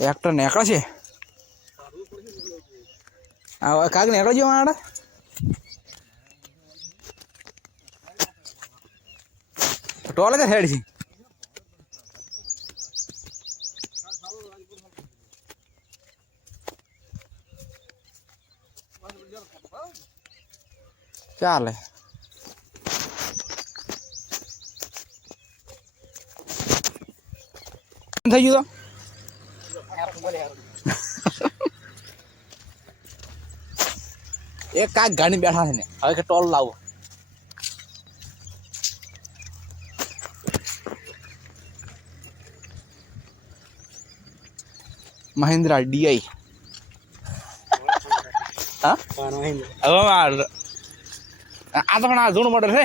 ટ્રેક્ટર નીકળે છે કાક નીકળી ગયો આડા ટોલ કે હેડ છે ચાલે થઈ ગયું એક કાક ગાડી બેઠા છે ને હવે કે ટોલ લાવો મહિન્દ્રા ડીઆઈ હા હવે આ તો પણ આ જૂનું મોડલ છે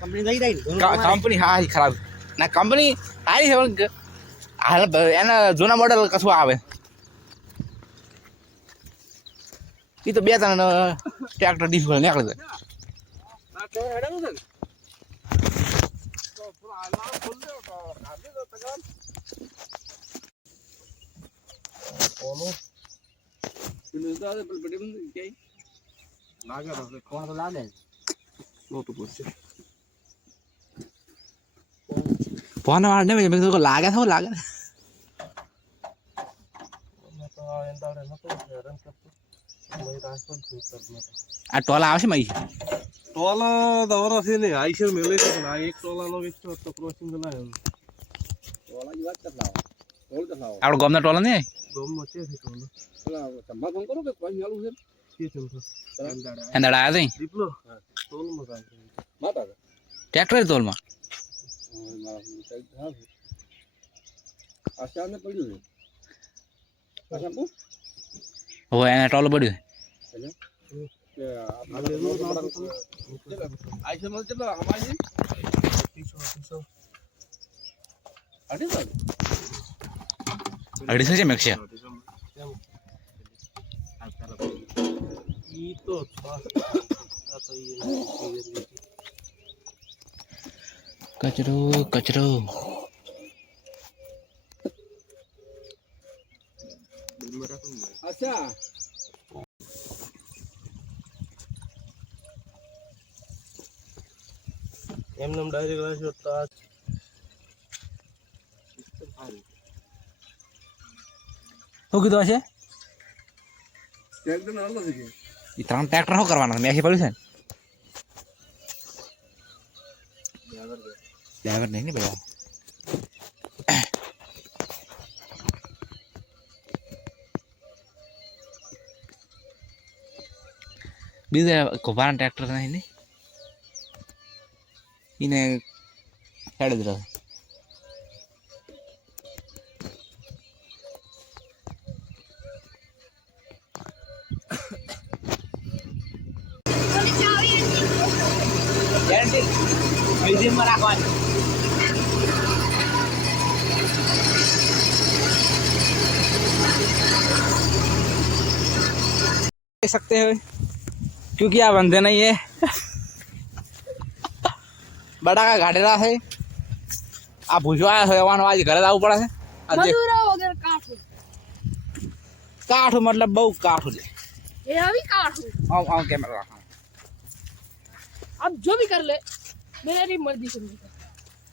કંપની હા ખરાબ ના કંપની સારી છે પણ હાલ એના જૂના મોડલ કશું આવે એ તો બે ત્રણ ટ્રેક્ટર ડિફિકલ્ટ નીકળે ફોન વાળને લાગે થો લાગે આ ટોલા આવશે મઈ ટોલા દવરા છે ને આઈશર મેલે છે ના એક ટોલાનો વિસ્તો તો ક્રોસિંગ ના ટોલા ની વાત કર લાવો ટોલ કર લાવો આપણો ગામના ટોલા ને ગામમાં છે ટોલા પેલા તમા ફોન કરો કે કોઈ મેલું છે કે ચમતો અંદડા આ દઈ દીપલો ટોલ માં જાય માતા ટ્રેક્ટર ટોલમાં આશાને પડ્યું છે આશા પુ હો એને ટોલ પડ્યું કે આઈશર મત ચલો અમારી 300 અઢીસો છે મેક્સિયા ઈ તો કચરો કચરો અચ્છા એમને ડાયરેક્ટ રાખ્યો તા શું કીધું હશે ટ્રેક્ટર નાલો છે કે એ ત્રણ ટ્રેક્ટર શું કરવાના મેસી પડ્યું છે ડ્રાઈવર નહીં ને ભાઈ બીજા કોભાના ટ્રેક્ટર નહીં ને એને હેડ જ રહે મ્યુઝિયમમાં રાખવાની देख सकते हो क्योंकि आप अंधे नहीं है बड़ा का गाड़ेला है आप भूजवाया हो आज घरे आવું પડે છે મજૂરા વગર કાઠું કાઠું मतलब બહુ કાઠું છે ये अभी काठुं આમ કેમેરા રાખો अब जो भी कर ले मेरी मर्जी से नहीं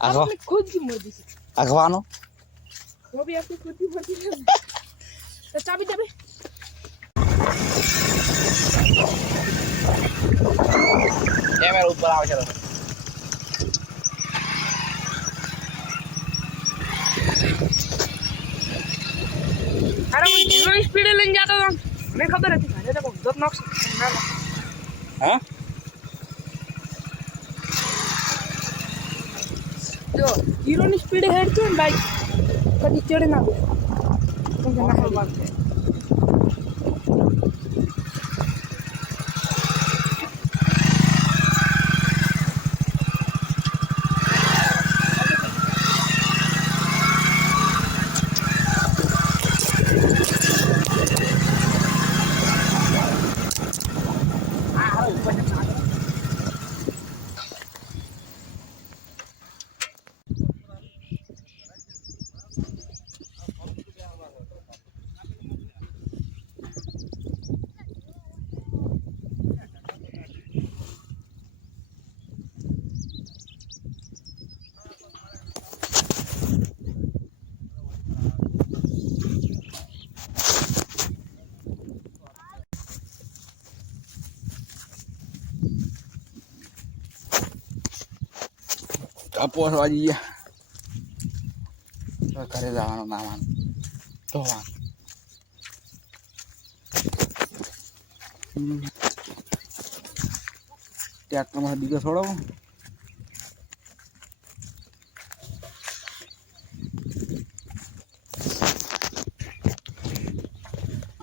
आगो अपनी खुद की मर्जी से अगवानो वो भी अपनी खुद की मर्जी से तो चाबी दे कैमरा ऊपर આવે છે अरे वो जीरो स्पीड लेने जाता था हमें खबर है घरे तक दो नॉक्स हां जो जीरो ની સ્પીડ હેડ છે ને બાઈક કદી ચડે ના કપોસવા જઈએ ઘરે જવાનું નાવાનું ધોવાનું ટ્રેક્ટરમાં બીજો છોડો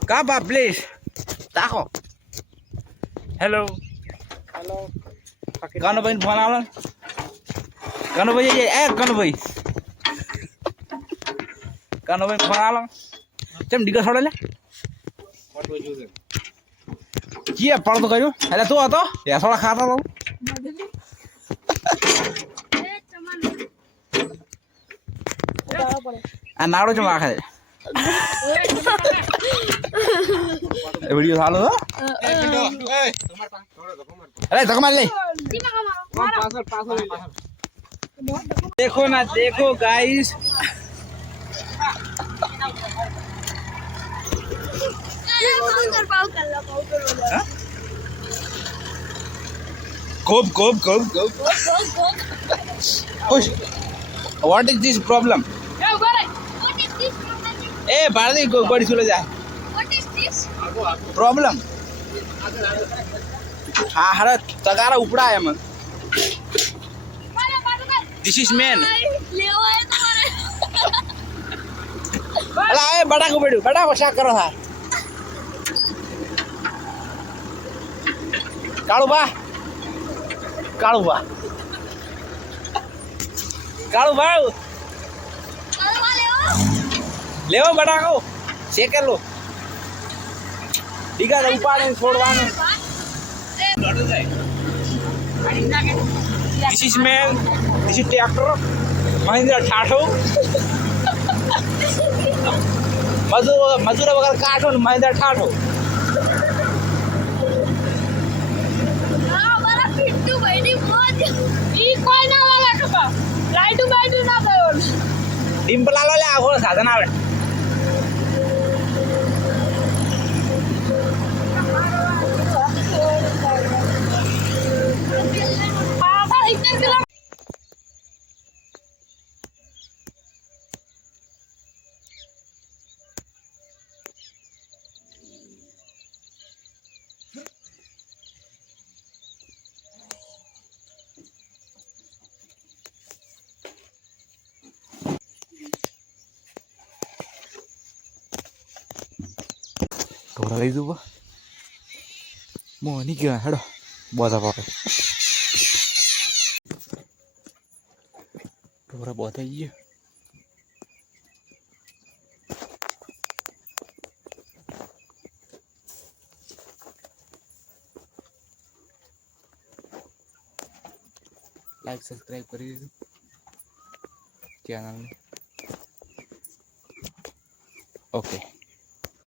કા બા પ્લીઝ તાકો હેલો હેલો કનુભાઈ ફોન આવે કનુભાઈ કનુભાઈ ફોન આવે કેમ ડીગો છોડે લે કીએ પડતો કર્યો એટલે તું હતો હેસોડા ખાતો તો આ નાડો ચમ આખે વિડિયો ચાલુ હો અરે ધક્કો માર લે देखो ना देखो गाइस कोप कोप कोप कोप push what is this problem ए भारती बड़ी सुले जा प्रॉब्लम हाँ हरा तगारा उपड़ा है मन दिस इज मैन अला ए बड़ा को बैठो बड़ा वसा करो था काळू बा लेवो बड़ा को सेके लो ડીગા ઉપાડે છોડવાનું This is man, this is tractor, Mahindra ઠાઠો મજૂર વગર કાઢો ને મહિન્દ્રા ઠાઠો ડિમ્પલ આલો લે આખો સાધન આવે ઢોરા લઈ જવું મોની કહેવાય હેડો બોધા પાપે ઢોરા બોધાઈ ગયા લાઈક સબસ્ક્રાઈબ કરી દીધું ચેનલને ઓકે